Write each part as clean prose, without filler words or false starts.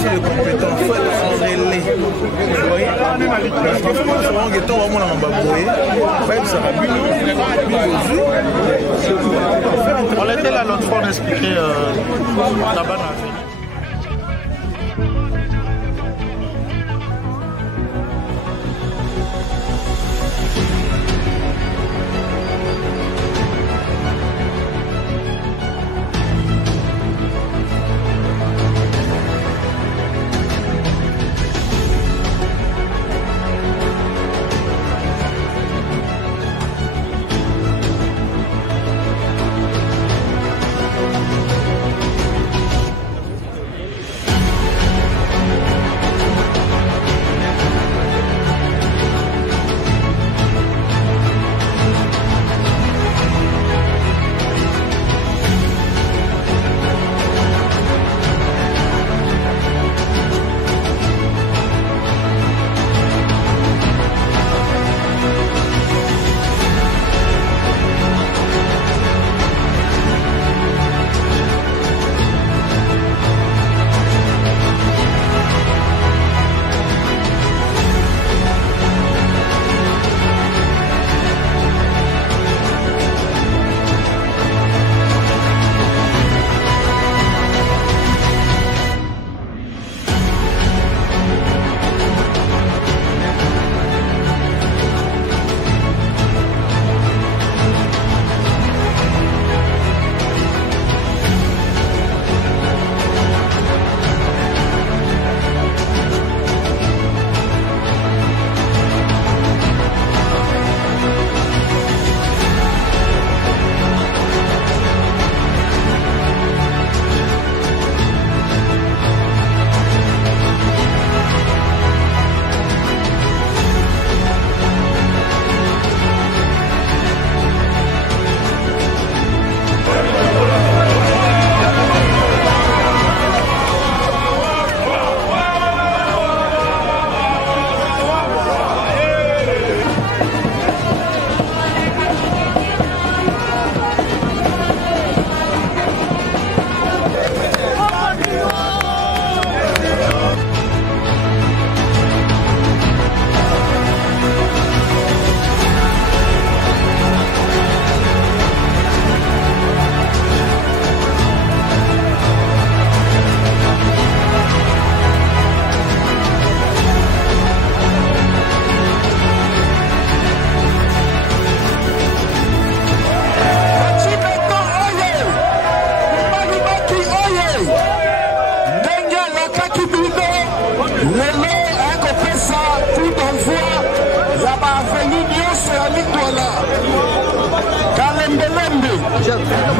Si les compétents sont relais, vous voyez, parce qu'il faut que souvent que tout le monde on était là l'autre fois, on expliquait là-bas.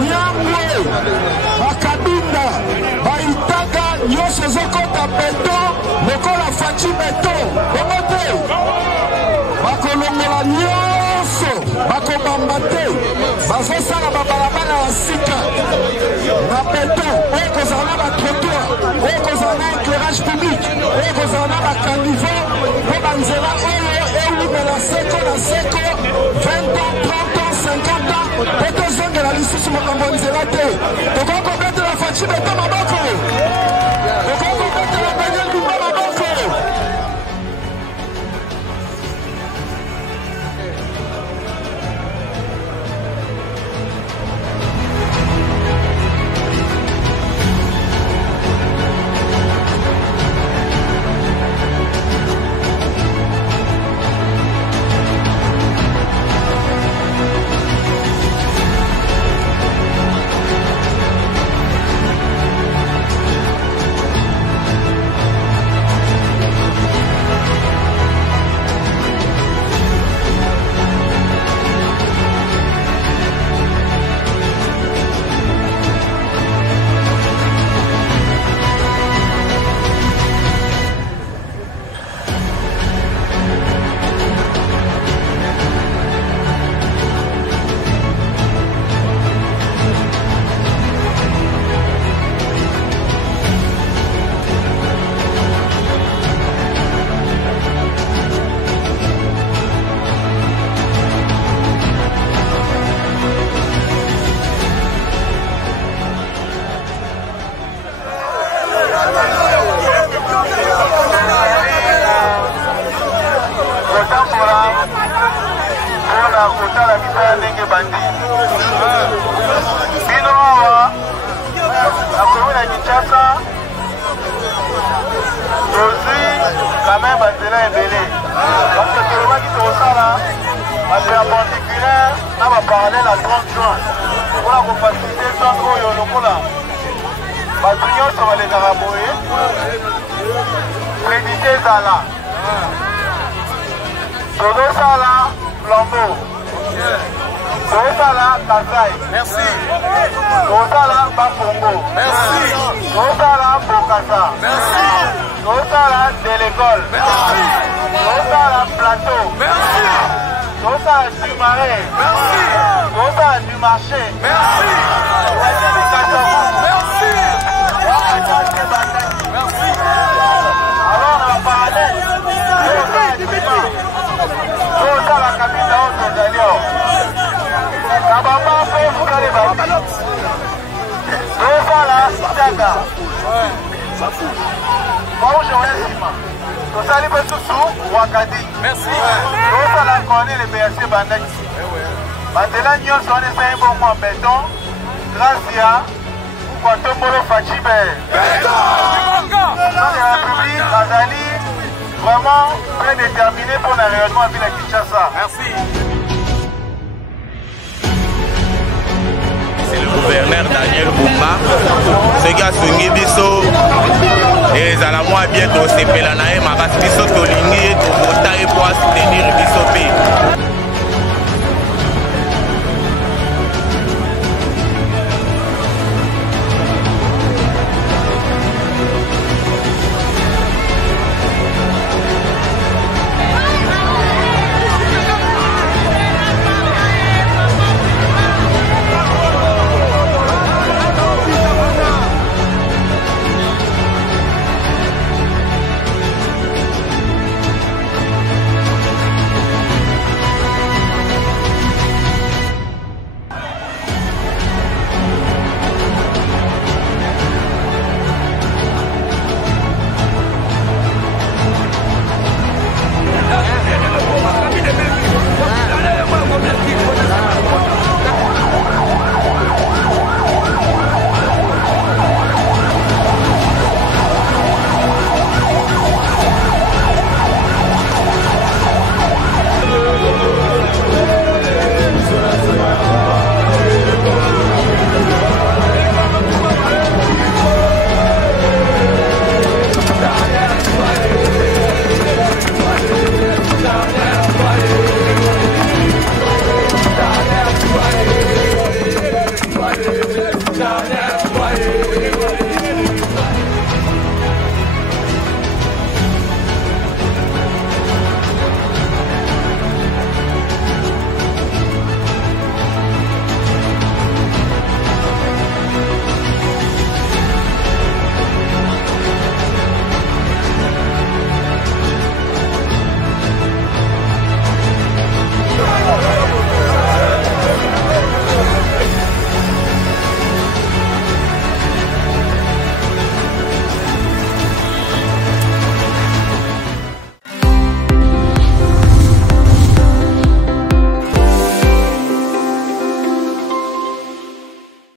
Nyangwe, Makabinda, Baitaga, Nyose Zokota Beton, Mokola Fachi Beton, Bomote, Bakolongola Nyose, Bakobambate, Bazosala Babalabana ya Sika, na Beton, Okozana ba trottoir, Okozana éclairage public, Okozana ba caniveau, Obanzela Oyo, Eulibela Seko na Seko, 20 ans, 30 ans, 50 ans, Beton de la liste sur mon cambonzela te. Toko complète la Fachi Beton Maboko. Toko complète la Daniel Bimba Maboko. 30 juin. Pour la faciliter zone oyo lokola. Bato nyonso balekaka boye. Prédité ezala. Tozosala flambeau. Tozosala Kasai. Merci. Tozosala Bakongo. Merci. Tozosala Bokassa. Merci. Tozosala de l'école. Merci. Tozosala plateau. Merci. Tozosala du marais. Merci. Tozosala du marché. Merci. Merci. Merci. Alors en parallèle, tozosala kabila oyo tozali awa. Na bamba mpe mokale babi. Tozosala Tchaka. Bonjour nsima. Tozali mpe susu Wakadi. Merci. Tozosala Corneille BRC bandaki. Banzela nyonso wana esali bongo en béton grâce ya Kwatombolo Fachibe. La République azali vraiment très déterminé pour le rayonnement de la Kinshasa. Merci. C'est le gouverneur Daniel Bumba. Ce gars sungi biso et à la mois bientôt c'est pelanae makasi biso tolingi to bota et pour soutenir biso pe.